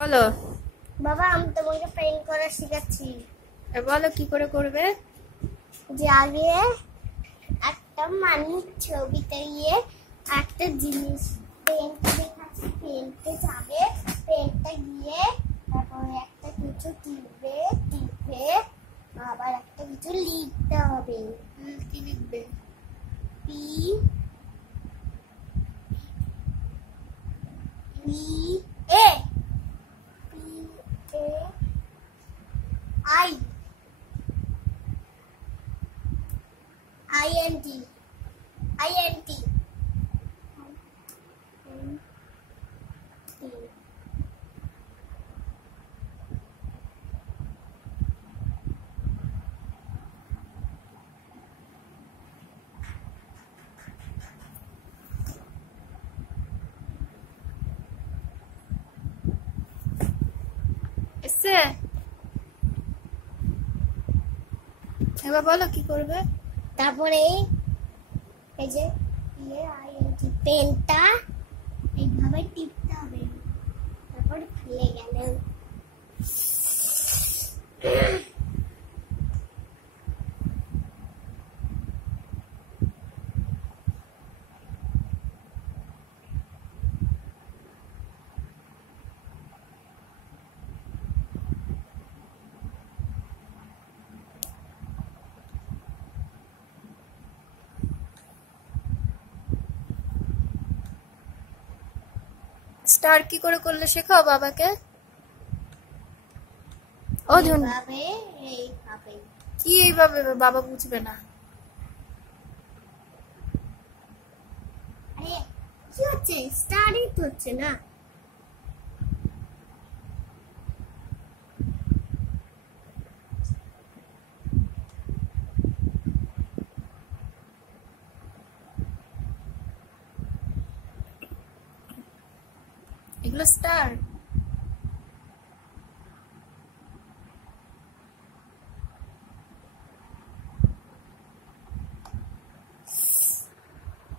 বলো। বাবা আমি তোমাকে পেইন্ট করা শেখাচ্ছি। বলো কি করে করবে। যে আগে একটা মানুষ ছবিতে গিয়ে একটা জিনিস পেন্ট দেখাচ্ছি, পেন্টে যাবে, পেন্টটা গিয়ে তারপরে একটা কিছু টিপবে, টিপে আবার একটা কিছু লিখতে হবে। কি লিখবে? P P A P A I INT INT এসছে? এবার বলো কি করবে। তারপরে এই যে INT পেনটা এইভাবে টিপতে হবে, তারপর খুলে গেল। স্টার কি করে করলে শেখাও বাবাকে। ও ধন এইভাবে কি এইভাবে বাবা বুঝবে না। আরে কি হচ্ছে, স্টারই তো হচ্ছে না। এগুলো স্টার।